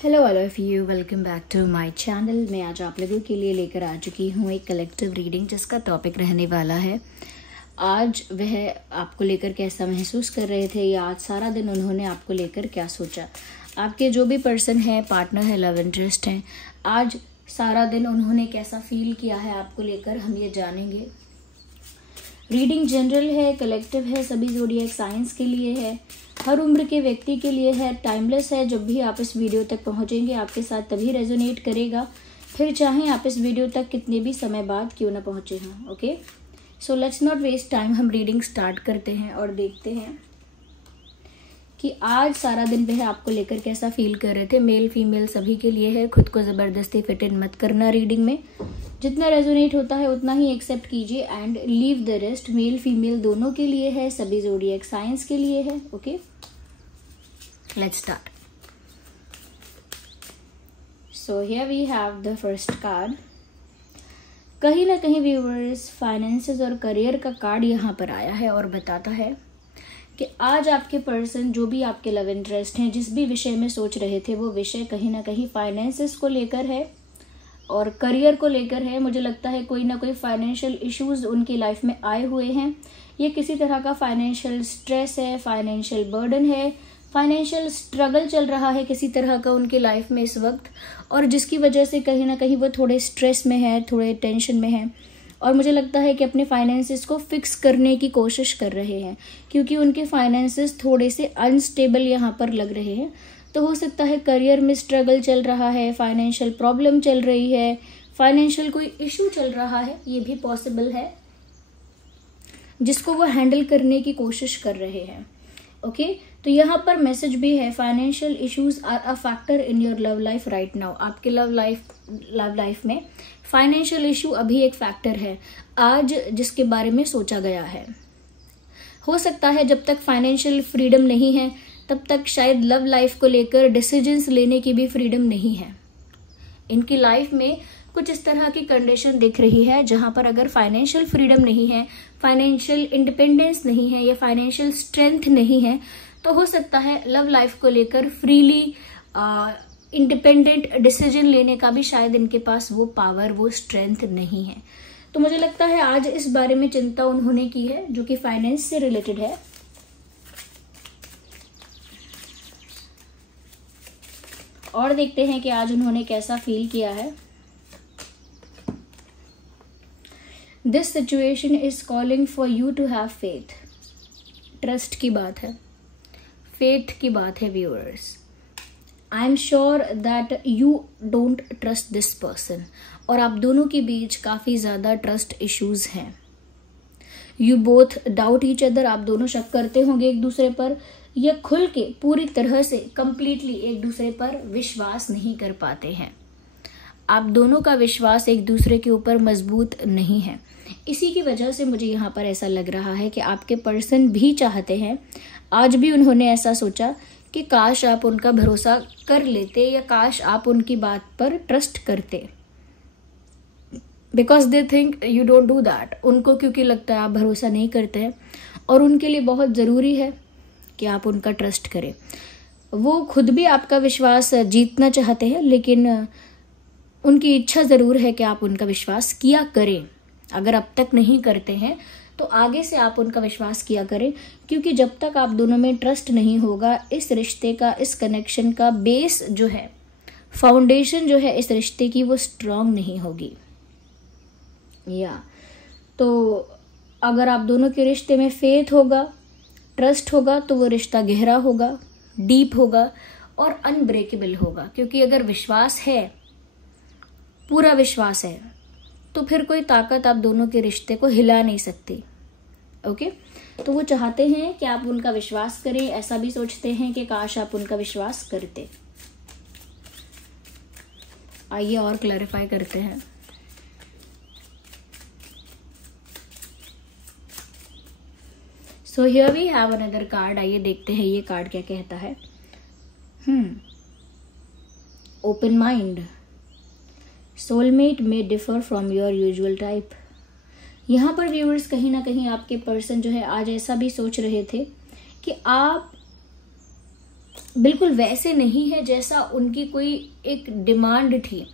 Hello all of you, welcome back to my channel. मैं आज आप लोगों के लिए लेकर आ चुकी हूँ एक कलेक्टिव रीडिंग जिसका टॉपिक रहने वाला है आज वह आपको लेकर कैसा महसूस कर रहे थे या आज सारा दिन उन्होंने आपको लेकर क्या सोचा। आपके जो भी पर्सन है, पार्टनर है, लव इंटरेस्ट हैं, आज सारा दिन उन्होंने कैसा फील किया है आपको लेकर, हम ये जानेंगे। रीडिंग जनरल है, कलेक्टिव है, सभी ज़ोडिएक साइंस के लिए है, हर उम्र के व्यक्ति के लिए है, टाइमलेस है। जब भी आप इस वीडियो तक पहुंचेंगे आपके साथ तभी रेजोनेट करेगा, फिर चाहे आप इस वीडियो तक कितने भी समय बाद क्यों ना पहुंचे हों। Okay, so let's not waste time, हम रीडिंग स्टार्ट करते हैं और देखते हैं कि आज सारा दिन वह आपको लेकर कैसा फील कर रहे थे। मेल फीमेल सभी के लिए है, खुद को ज़बरदस्ती फिट इन मत करना। रीडिंग में जितना रेजोनेट होता है उतना ही एक्सेप्ट कीजिए and leave the rest. Male female दोनों के लिए है, सभी ज़ोडिएक साइंस के लिए है। Okay, let's start. So here we have the first card. कहीं ना कहीं व्यूअर्स फाइनेंसेस और करियर का कार्ड यहाँ पर आया है और बताता है कि आज आपके पर्सन, जो भी आपके लव इंटरेस्ट हैं, जिस भी विषय में सोच रहे थे, वो विषय कहीं ना कहीं फाइनेंसेस को लेकर है और करियर को लेकर है। मुझे लगता है कोई ना कोई फाइनेंशियल इश्यूज उनकी लाइफ में आए हुए हैं। ये किसी तरह का फाइनेंशियल स्ट्रेस है, फाइनेंशियल बर्डन है, फाइनेंशियल स्ट्रगल चल रहा है किसी तरह का उनकी लाइफ में इस वक्त, और जिसकी वजह से कहीं ना कहीं वो थोड़े स्ट्रेस में है, थोड़े टेंशन में है। और मुझे लगता है कि अपने फाइनेंसेस को फिक्स करने की कोशिश कर रहे हैं क्योंकि उनके फाइनेंसेस थोड़े से अनस्टेबल यहाँ पर लग रहे हैं। तो हो सकता है करियर में स्ट्रगल चल रहा है, फाइनेंशियल प्रॉब्लम चल रही है, फाइनेंशियल कोई इशू चल रहा है, ये भी पॉसिबल है, जिसको वो हैंडल करने की कोशिश कर रहे हैं। ओके, तो यहाँ पर मैसेज भी है, financial issues are a factor in your love life right now. आपके लव लाइफ में फाइनेंशियल इशू अभी एक फैक्टर है आज, जिसके बारे में सोचा गया है। हो सकता है जब तक फाइनेंशियल फ्रीडम नहीं है तब तक शायद लव लाइफ को लेकर डिसीजंस लेने की भी फ्रीडम नहीं है। इनकी लाइफ में कुछ इस तरह की कंडीशन दिख रही है जहां पर अगर फाइनेंशियल फ्रीडम नहीं है, फाइनेंशियल इंडिपेंडेंस नहीं है या फाइनेंशियल स्ट्रेंथ नहीं है, तो हो सकता है लव लाइफ को लेकर फ्रीली इंडिपेंडेंट डिसीजन लेने का भी शायद इनके पास वो पावर, वो स्ट्रेंथ नहीं है। तो मुझे लगता है आज इस बारे में चिंता उन्होंने की है जो कि फाइनेंस से रिलेटेड है। और देखते हैं कि आज उन्होंने कैसा फील किया है। This situation is calling for you to have faith. Trust की बात है, फेथ की बात है viewers. I am sure that you don't trust this person और आप दोनों के बीच काफी ज्यादा ट्रस्ट इश्यूज हैं। You both doubt each other. आप दोनों शक करते होंगे एक दूसरे पर, या खुल के पूरी तरह से कंप्लीटली एक दूसरे पर विश्वास नहीं कर पाते हैं। आप दोनों का विश्वास एक दूसरे के ऊपर मजबूत नहीं है। इसी की वजह से मुझे यहाँ पर ऐसा लग रहा है कि आपके पर्सन भी चाहते हैं, आज भी उन्होंने ऐसा सोचा कि काश आप उनका भरोसा कर लेते या काश आप उनकी बात पर ट्रस्ट करते, because they think you don't do that. उनको क्योंकि लगता है आप भरोसा नहीं करते हैं और उनके लिए बहुत ज़रूरी है कि आप उनका ट्रस्ट करें। वो खुद भी आपका विश्वास जीतना चाहते हैं, लेकिन उनकी इच्छा ज़रूर है कि आप उनका विश्वास किया करें। अगर अब तक नहीं करते हैं तो आगे से आप उनका विश्वास किया करें, क्योंकि जब तक आप दोनों में ट्रस्ट नहीं होगा, इस रिश्ते का, इस कनेक्शन का बेस जो है, फाउंडेशन जो है इस रिश्ते की, वो स्ट्रांग नहीं होगी। या तो अगर आप दोनों के रिश्ते में फेथ होगा, ट्रस्ट होगा, तो वो रिश्ता गहरा होगा, डीप होगा और अनब्रेकेबल होगा। क्योंकि अगर विश्वास है, पूरा विश्वास है, तो फिर कोई ताकत आप दोनों के रिश्ते को हिला नहीं सकती। ओके, तो वो चाहते हैं कि आप उनका विश्वास करें, ऐसा भी सोचते हैं कि काश आप उनका विश्वास करते। आइए और क्लैरिफाई करते हैं। So here we have another card. आइए देखते हैं ये कार्ड क्या कहता है। Open mind. Soulmate may differ from your usual type. यहाँ पर व्यूअर्स कहीं ना कहीं आपके पर्सन जो है आज ऐसा भी सोच रहे थे कि आप बिल्कुल वैसे नहीं है जैसा उनकी कोई एक डिमांड थी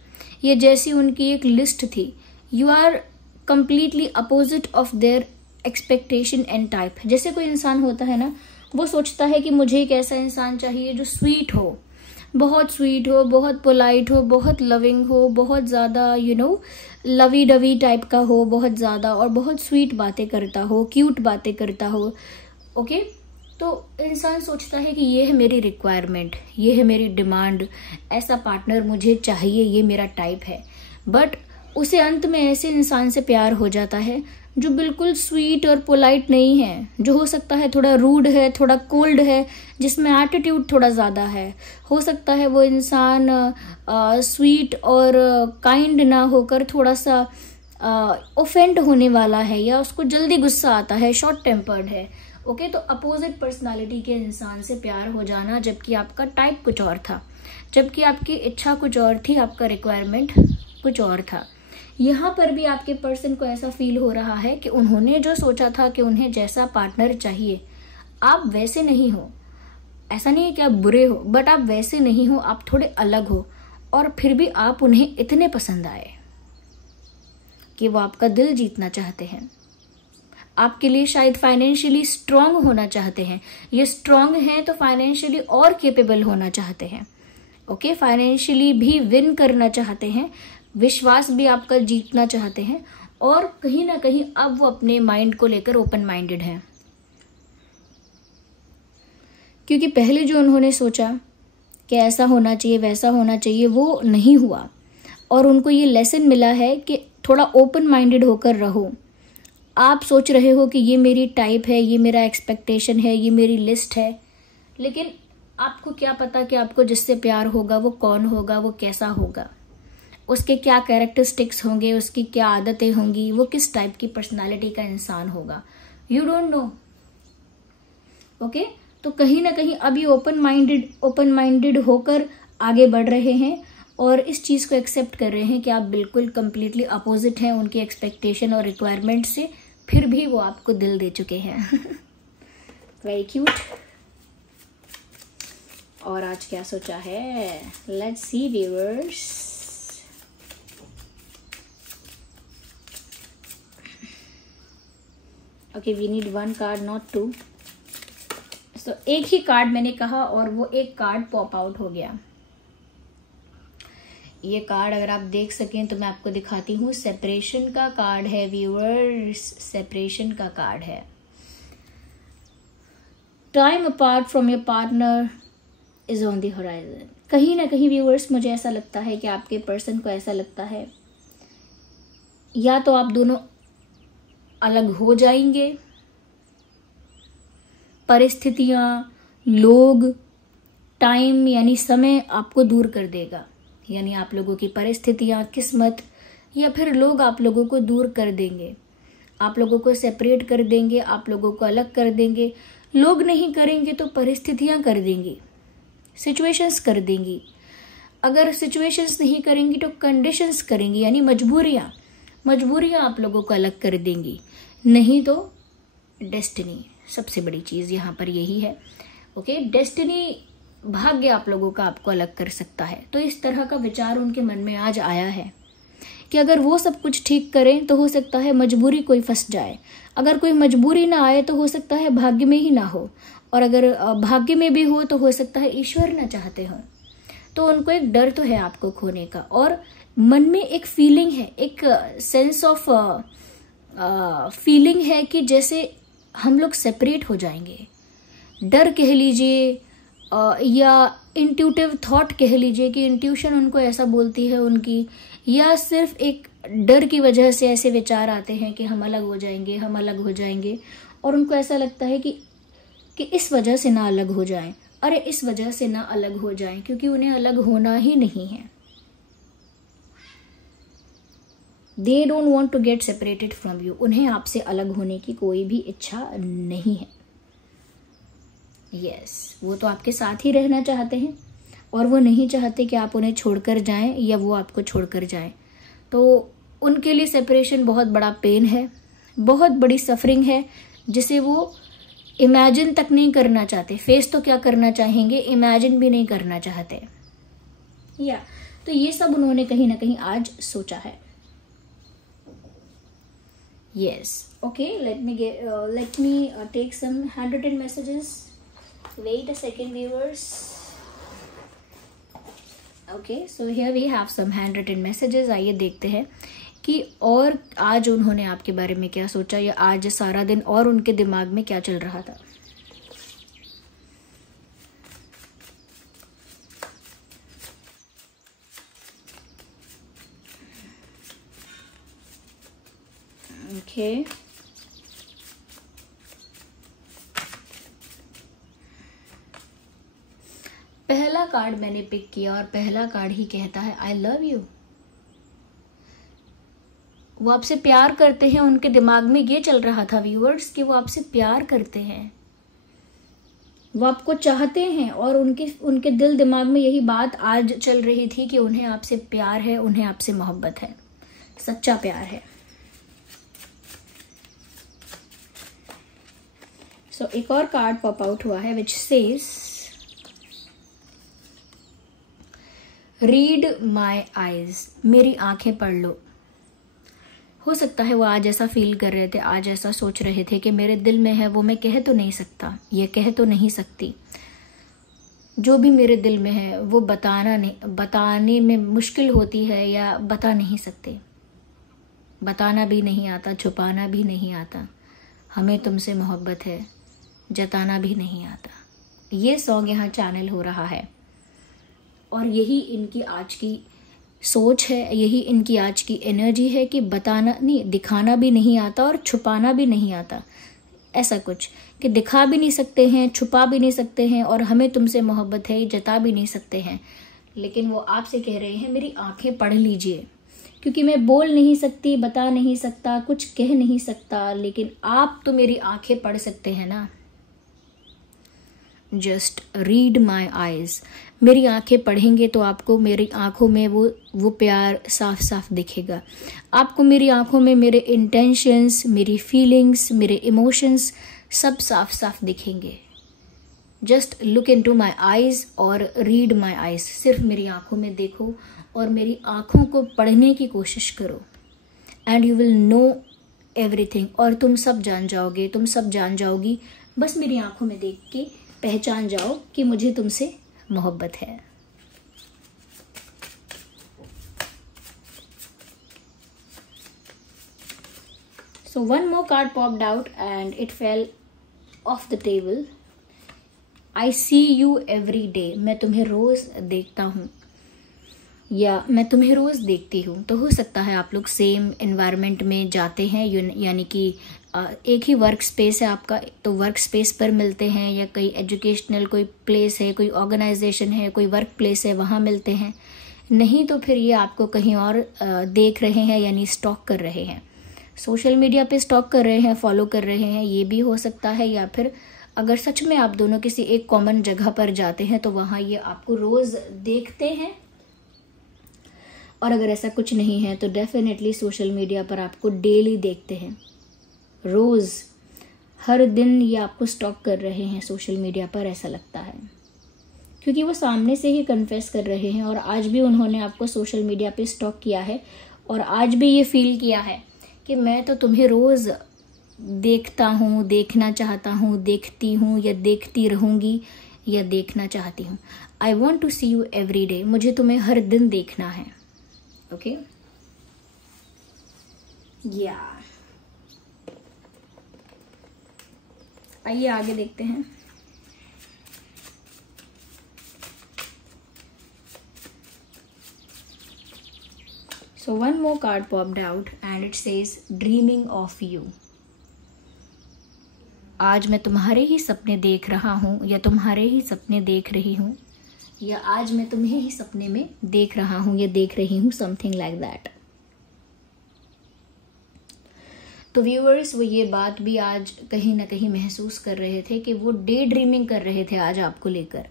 या जैसी उनकी एक लिस्ट थी। You are completely opposite of their expectation and type. जैसे कोई इंसान होता है ना, वो सोचता है कि मुझे एक ऐसा इंसान चाहिए जो स्वीट हो, बहुत स्वीट हो, बहुत पोलाइट हो, बहुत लविंग हो, बहुत ज़्यादा लवी डवी टाइप का हो बहुत ज़्यादा, और बहुत स्वीट बातें करता हो, क्यूट बातें करता हो। ओके, तो इंसान सोचता है कि ये है मेरी रिक्वायरमेंट, ये है मेरी डिमांड, ऐसा पार्टनर मुझे चाहिए, ये मेरा टाइप है। बट उसे अंत में ऐसे इंसान से प्यार हो जाता है जो बिल्कुल स्वीट और पोलाइट नहीं है, जो हो सकता है थोड़ा रूड है, थोड़ा कोल्ड है, जिसमें एटीट्यूड थोड़ा ज़्यादा है। हो सकता है वो इंसान स्वीट और काइंड ना होकर थोड़ा सा ऑफेंड होने वाला है, या उसको जल्दी गुस्सा आता है, शॉर्ट टेम्पर्ड है। ओके, तो अपोजिट पर्सनालिटी के इंसान से प्यार हो जाना, जबकि आपका टाइप कुछ और था, जबकि आपकी इच्छा कुछ और थी, आपका रिक्वायरमेंट कुछ और था। यहाँ पर भी आपके पर्सन को ऐसा फील हो रहा है कि उन्होंने जो सोचा था कि उन्हें जैसा पार्टनर चाहिए, आप वैसे नहीं हो। ऐसा नहीं है कि आप बुरे हो, बट आप वैसे नहीं हो, आप थोड़े अलग हो, और फिर भी आप उन्हें इतने पसंद आए कि वो आपका दिल जीतना चाहते हैं। आपके लिए शायद फाइनेंशियली स्ट्रांग होना चाहते हैं। ये स्ट्रांग हैं तो फाइनेंशियली और केपेबल होना चाहते हैं। ओके, फाइनेंशियली भी विन करना चाहते हैं, विश्वास भी आपका जीतना चाहते हैं, और कहीं ना कहीं अब वो अपने माइंड को लेकर ओपन माइंडेड हैं। क्योंकि पहले जो उन्होंने सोचा कि ऐसा होना चाहिए, वैसा होना चाहिए, वो नहीं हुआ, और उनको ये लेसन मिला है कि थोड़ा ओपन माइंडेड होकर रहो। आप सोच रहे हो कि ये मेरी टाइप है, ये मेरा एक्सपेक्टेशन है, ये मेरी लिस्ट है, लेकिन आपको क्या पता कि आपको जिससे प्यार होगा वो कौन होगा, वो कैसा होगा, उसके क्या कैरेक्टरिस्टिक्स होंगे, उसकी क्या आदतें होंगी, वो किस टाइप की पर्सनालिटी का इंसान होगा। You don't know. ओके, तो कहीं ना कहीं अभी ओपन माइंडेड होकर आगे बढ़ रहे हैं, और इस चीज़ को एक्सेप्ट कर रहे हैं कि आप बिल्कुल कंप्लीटली अपोजिट हैं उनकी एक्सपेक्टेशन और रिक्वायरमेंट से, फिर भी वो आपको दिल दे चुके हैं। Very cute. और आज क्या सोचा है, let's see viewers. Okay, we need 1 card, not 2। तो एक ही कार्ड मैंने कहा और वो एक कार्ड पॉप आउट हो गया। ये कार्ड अगर आप देख सकें तो मैं आपको दिखाती हूँ। सेपरेशन का कार्ड है व्यूअर्स, सेपरेशन का कार्ड है। Time apart from your partner is on the horizon. कहीं ना कहीं व्यूअर्स मुझे ऐसा लगता है कि आपके पर्सन को ऐसा लगता है या तो आप दोनों अलग हो जाएंगे, परिस्थितियां, लोग, टाइम यानी समय आपको दूर कर देगा, यानी आप लोगों की परिस्थितियां, किस्मत या फिर लोग आप लोगों को दूर कर देंगे, आप लोगों को सेपरेट कर देंगे, आप लोगों को अलग कर देंगे। लोग नहीं करेंगे तो परिस्थितियां कर देंगी, सिचुएशंस कर देंगी। अगर सिचुएशंस नहीं करेंगी तो कंडीशंस करेंगी, यानी मजबूरियां आप लोगों को अलग कर देंगी। नहीं तो डेस्टिनी, सबसे बड़ी चीज यहाँ पर यही है। ओके, डेस्टिनी, भाग्य आप लोगों का आपको अलग कर सकता है। तो इस तरह का विचार उनके मन में आज आया है कि अगर वो सब कुछ ठीक करें तो हो सकता है मजबूरी कोई फंस जाए, अगर कोई मजबूरी ना आए तो हो सकता है भाग्य में ही ना हो, और अगर भाग्य में भी हो तो हो सकता है ईश्वर ना चाहते हो। तो उनको एक डर तो है आपको खोने का, और मन में एक फीलिंग है, एक सेंस ऑफ फीलिंग है कि जैसे हम लोग सेपरेट हो जाएंगे। डर कह लीजिए या इंट्यूटिव थॉट कह लीजिए कि इंट्यूशन उनको ऐसा बोलती है उनकी, या सिर्फ एक डर की वजह से ऐसे विचार आते हैं कि हम अलग हो जाएंगे, हम अलग हो जाएंगे, और उनको ऐसा लगता है कि इस वजह से ना अलग हो जाएं, अरे इस वजह से ना अलग हो जाएं, क्योंकि उन्हें अलग होना ही नहीं है। They don't want to get separated from you. उन्हें आपसे अलग होने की कोई भी इच्छा नहीं है। यस, वो तो आपके साथ ही रहना चाहते हैं, और वो नहीं चाहते कि आप उन्हें छोड़कर जाएं या वो आपको छोड़कर जाएं। तो उनके लिए सेपरेशन बहुत बड़ा पेन है, बहुत बड़ी सफरिंग है, जिसे वो इमेजिन तक नहीं करना चाहते, फेस तो क्या करना चाहेंगे, इमेजिन भी नहीं करना चाहते। या तो ये सब उन्होंने कहीं ना कहीं आज सोचा है। Yes, okay, let me take some handwritten messages. Wait a second viewers. Okay, so here we have some handwritten messages. आइए देखते हैं कि और आज उन्होंने आपके बारे में क्या सोचा, या आज सारा दिन और उनके दिमाग में क्या चल रहा था। ओके, पहला कार्ड मैंने पिक किया और पहला कार्ड ही कहता है आई लव यू। वो आपसे प्यार करते हैं, उनके दिमाग में ये चल रहा था व्यूअर्स कि वो आपसे प्यार करते हैं, वो आपको चाहते हैं, और उनके दिल दिमाग में यही बात आज चल रही थी कि उन्हें आपसे प्यार है, उन्हें आपसे मोहब्बत है, सच्चा प्यार है। सो एक और कार्ड पॉप आउट हुआ है which says read my eyes, मेरी आंखें पढ़ लो। हो सकता है वो आज ऐसा फील कर रहे थे, आज ऐसा सोच रहे थे कि मेरे दिल में है वो मैं कह तो नहीं सकता, ये कह तो नहीं सकती, जो भी मेरे दिल में है वो बताने में मुश्किल होती है, या बता नहीं सकते, बताना भी नहीं आता, छुपाना भी नहीं आता, हमें तुमसे मोहब्बत है, जताना भी नहीं आता। ये सॉन्ग यहाँ चैनल हो रहा है, और यही इनकी आज की सोच है, यही इनकी आज की एनर्जी है कि बताना नहीं, दिखाना भी नहीं आता और छुपाना भी नहीं आता। ऐसा कुछ कि दिखा भी नहीं सकते हैं, छुपा भी नहीं सकते हैं, और हमें तुमसे मोहब्बत है जता भी नहीं सकते हैं। लेकिन वो आपसे कह रहे हैं मेरी आंखें पढ़ लीजिए, क्योंकि मैं बोल नहीं सकती, बता नहीं सकता, कुछ कह नहीं सकता, लेकिन आप तो मेरी आंखें पढ़ सकते हैं ना। जस्ट रीड माई आईज, मेरी आंखें पढ़ेंगे तो आपको मेरी आंखों में वो प्यार साफ साफ दिखेगा। आपको मेरी आंखों में मेरे इंटेंशंस, मेरी फीलिंग्स, मेरे इमोशंस सब साफ साफ दिखेंगे। Just look into my eyes और रीड माई आईज, सिर्फ मेरी आंखों में देखो और मेरी आंखों को पढ़ने की कोशिश करो, and you will know everything, और तुम सब जान जाओगे, तुम सब जान जाओगी। बस मेरी आंखों में देख के पहचान जाओ कि मुझे तुमसे मोहब्बत है। So one more card popped out and it fell off the table. I see you every day. मैं तुम्हें रोज देखता हूँ, या मैं तुम्हें रोज देखती हूँ। तो हो सकता है आप लोग सेम एनवायरनमेंट में जाते हैं, यानी कि एक ही वर्क स्पेस है आपका, तो वर्क स्पेस पर मिलते हैं, या कई एजुकेशनल कोई प्लेस है, कोई ऑर्गेनाइजेशन है, कोई वर्क प्लेस है, वहाँ मिलते हैं। नहीं तो फिर ये आपको कहीं और देख रहे हैं, यानी स्टॉक कर रहे हैं, सोशल मीडिया पे स्टॉक कर रहे हैं, फॉलो कर रहे हैं, ये भी हो सकता है। या फिर अगर सच में आप दोनों किसी एक कॉमन जगह पर जाते हैं तो वहाँ ये आपको रोज देखते हैं। और अगर ऐसा कुछ नहीं है तो डेफिनेटली सोशल मीडिया पर आपको डेली देखते हैं, रोज हर दिन ये आपको स्टॉक कर रहे हैं सोशल मीडिया पर, ऐसा लगता है, क्योंकि वो सामने से ही कन्फेस कर रहे हैं। और आज भी उन्होंने आपको सोशल मीडिया पे स्टॉक किया है, और आज भी ये फील किया है कि मैं तो तुम्हें रोज देखता हूँ, देखना चाहता हूँ, देखती हूँ, या देखती रहूंगी, या देखना चाहती हूँ। I want to see you every day, मुझे तुम्हें हर दिन देखना है। ओके, या आइए आगे देखते हैं। So one more card popped out and it says dreaming of you. आज मैं तुम्हारे ही सपने देख रहा हूँ, या तुम्हारे ही सपने देख रही हूँ, या आज मैं तुम्हें ही सपने में देख रहा हूँ, या देख रही हूँ, समथिंग लाइक दैट। तो व्यूअर्स, वो ये बात भी आज कहीं ना कहीं महसूस कर रहे थे कि वो डे ड्रीमिंग कर रहे थे आज आपको लेकर,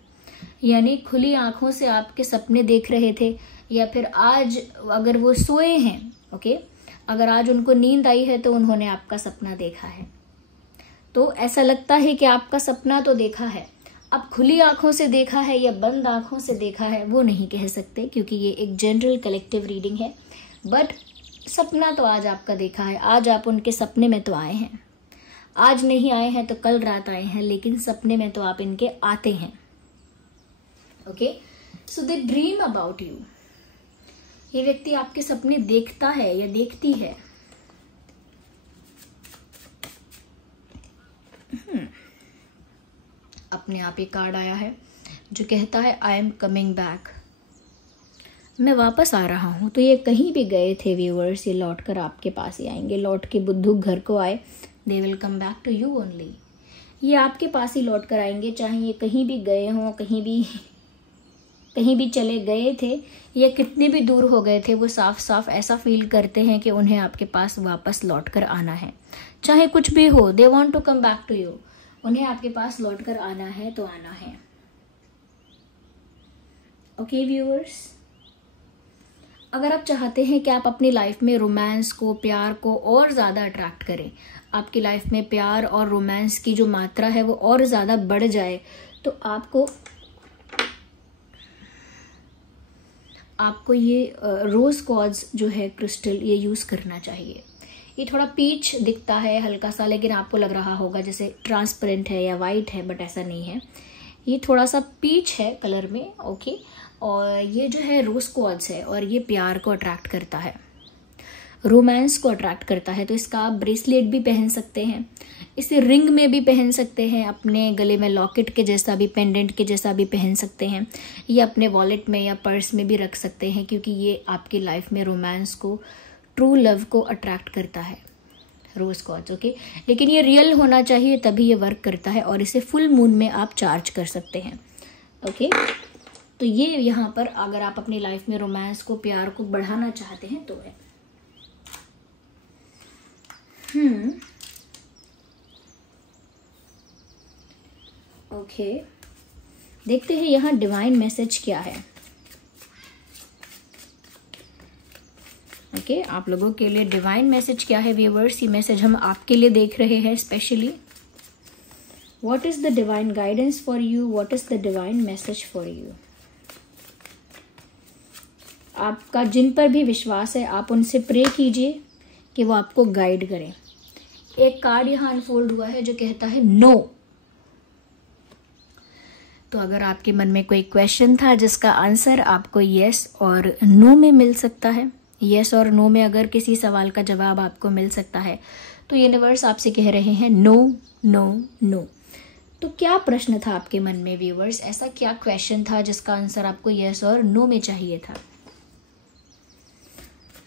यानी खुली आंखों से आपके सपने देख रहे थे। या फिर आज अगर वो सोए हैं, ओके, अगर आज उनको नींद आई है तो उन्होंने आपका सपना देखा है। तो ऐसा लगता है कि आपका सपना तो देखा है, अब खुली आंखों से देखा है या बंद आंखों से देखा है वो नहीं कह सकते, क्योंकि ये एक जनरल कलेक्टिव रीडिंग है। बट सपना तो आज आपका देखा है, आज आप उनके सपने में तो आए हैं। आज नहीं आए हैं तो कल रात आए हैं, लेकिन सपने में तो आप इनके आते हैं। Okay, so they dream about you. ये व्यक्ति आपके सपने देखता है या देखती है। अपने आप ही कार्ड आया है जो कहता है आई एम कमिंग बैक, मैं वापस आ रहा हूं। तो ये कहीं भी गए थे व्यूअर्स, ये लौट कर आपके पास ही आएंगे। लौट के बुद्धू घर को आए, they will come back to you only. ये आपके पास ही लौट कर आएंगे, चाहे ये कहीं भी गए हों, कहीं भी चले गए थे या कितने भी दूर हो गए थे, वो साफ साफ ऐसा फील करते हैं कि उन्हें आपके पास वापस लौट कर आना है। चाहे कुछ भी हो, they want to come back to you. उन्हें आपके पास लौट कर आना है तो आना है। ओके व्यूअर्स, अगर आप चाहते हैं कि आप अपनी लाइफ में रोमांस को, प्यार को और ज़्यादा अट्रैक्ट करें, आपकी लाइफ में प्यार और रोमांस की जो मात्रा है वो और ज़्यादा बढ़ जाए, तो आपको ये रोज क्वार्ट्ज जो है क्रिस्टल, ये यूज़ करना चाहिए। ये थोड़ा पीच दिखता है हल्का सा, लेकिन आपको लग रहा होगा जैसे ट्रांसपेरेंट है या वाइट है, बट ऐसा नहीं है। ये थोड़ा सा पीच है कलर में। ओके, और ये जो है रोज क्वार्ट्ज है और ये प्यार को अट्रैक्ट करता है, रोमांस को अट्रैक्ट करता है। तो इसका आप ब्रेसलेट भी पहन सकते हैं, इसे रिंग में भी पहन सकते हैं, अपने गले में लॉकेट के जैसा भी, पेंडेंट के जैसा भी पहन सकते हैं, या अपने वॉलेट में या पर्स में भी रख सकते हैं, क्योंकि ये आपकी लाइफ में रोमांस को, ट्रू लव को अट्रैक्ट करता है रोज क्वार्ट्ज। ओके, लेकिन ये रियल होना चाहिए, तभी ये वर्क करता है, और इसे फुल मून में आप चार्ज कर सकते हैं। ओके, तो ये यहाँ पर अगर आप अपनी लाइफ में रोमांस को, प्यार को बढ़ाना चाहते हैं तो है। ओके, देखते हैं यहाँ डिवाइन मैसेज क्या है। ओके, आप लोगों के लिए डिवाइन मैसेज क्या है व्यूअर्स? ये मैसेज हम आपके लिए देख रहे हैं specially. What is the divine guidance for you? What is the divine message for you? आपका जिन पर भी विश्वास है, आप उनसे प्रे कीजिए कि वो आपको गाइड करें। एक कार्ड यहाँ अनफोल्ड हुआ है जो कहता है नो। तो अगर आपके मन में कोई क्वेश्चन था जिसका आंसर आपको यस और नो में मिल सकता है, यस और नो में अगर किसी सवाल का जवाब आपको मिल सकता है, तो यूनिवर्स आपसे कह रहे हैं नो नो नो। तो क्या प्रश्न था आपके मन में व्यूअर्स? ऐसा क्या क्वेश्चन था जिसका आंसर आपको यस और नो में चाहिए था?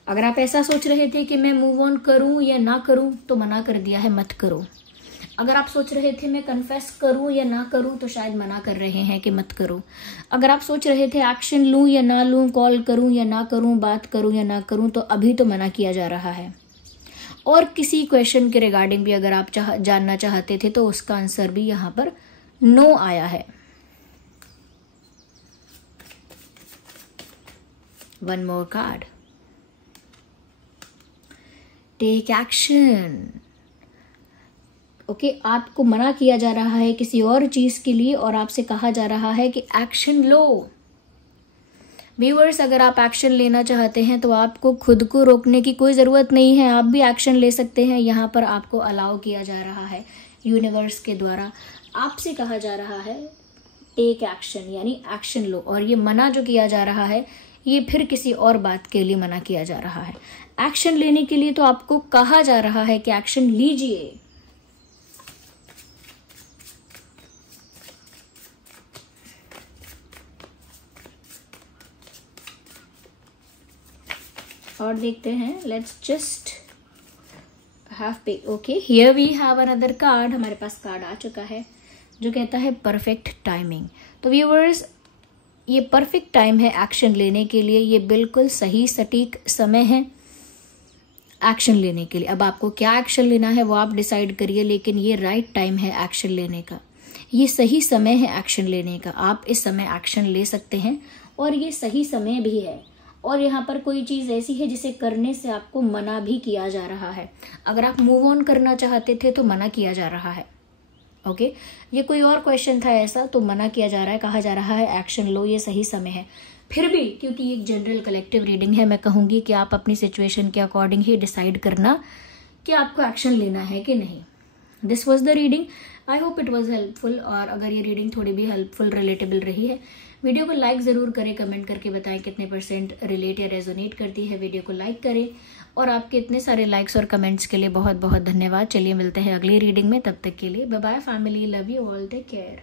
अगर आप ऐसा सोच रहे थे कि मैं मूव ऑन करूं या ना करूं, तो मना कर दिया है, मत करो। अगर आप सोच रहे थे मैं कन्फेस करूं या ना करूं, तो शायद मना कर रहे हैं कि मत करो। अगर आप सोच रहे थे एक्शन लूं या ना लूं, कॉल करूं या ना करूं, बात करूं या ना करूं, तो अभी तो मना किया जा रहा है। और किसी क्वेश्चन के रिगार्डिंग भी अगर आप जानना चाहते थे, तो उसका आंसर भी यहाँ पर नो आया है। One more card, take action. Okay, आपको मना किया जा रहा है किसी और चीज के लिए और आपसे कहा जा रहा है कि एक्शन लो। व्यूअर्स, अगर आप एक्शन लेना चाहते हैं तो आपको खुद को रोकने की कोई ज़रूरत नहीं है, आप भी एक्शन ले सकते हैं। यहाँ पर आपको अलाउ किया जा रहा है यूनिवर्स के द्वारा, आपसे कहा जा रहा है टेक एक्शन, यानी एक्शन लो। और ये मना जो किया जा रहा है, ये फिर किसी और बात के लिए मना किया जा रहा है। एक्शन लेने के लिए तो आपको कहा जा रहा है कि एक्शन लीजिए। और देखते हैं, let's just have pay. Okay, here we have another card. हमारे पास कार्ड आ चुका है जो कहता है परफेक्ट टाइमिंग। तो व्यूअर्स, ये परफेक्ट टाइम है एक्शन लेने के लिए, ये बिल्कुल सही सटीक समय है एक्शन लेने के लिए। अब आपको क्या एक्शन लेना है वो आप डिसाइड करिए, लेकिन ये राइट टाइम है एक्शन लेने का, ये सही समय है एक्शन लेने का। आप इस समय एक्शन ले सकते हैं और ये सही समय भी है। और यहाँ पर कोई चीज़ ऐसी है जिसे करने से आपको मना भी किया जा रहा है। अगर आप मूव ऑन करना चाहते थे तो मना किया जा रहा है। ओके ये कोई और क्वेश्चन था ऐसा तो मना किया जा रहा है, कहा जा रहा है एक्शन लो, ये सही समय है। फिर भी क्योंकि ये एक जनरल कलेक्टिव रीडिंग है, मैं कहूंगी कि आप अपनी सिचुएशन के अकॉर्डिंग ही डिसाइड करना कि आपको एक्शन लेना है कि नहीं। This was the reading, I hope it was helpful. और अगर ये रीडिंग थोड़ी भी हेल्पफुल रिलेटेबल रही है, वीडियो को लाइक ज़रूर करें, कमेंट करके बताएं कितने परसेंट रिलेट या रेजोनेट करती है। वीडियो को लाइक करें और आपके इतने सारे लाइक्स और कमेंट्स के लिए बहुत बहुत धन्यवाद। चलिए मिलते हैं अगली रीडिंग में, तब तक के लिए bye bye family, love you all, take care.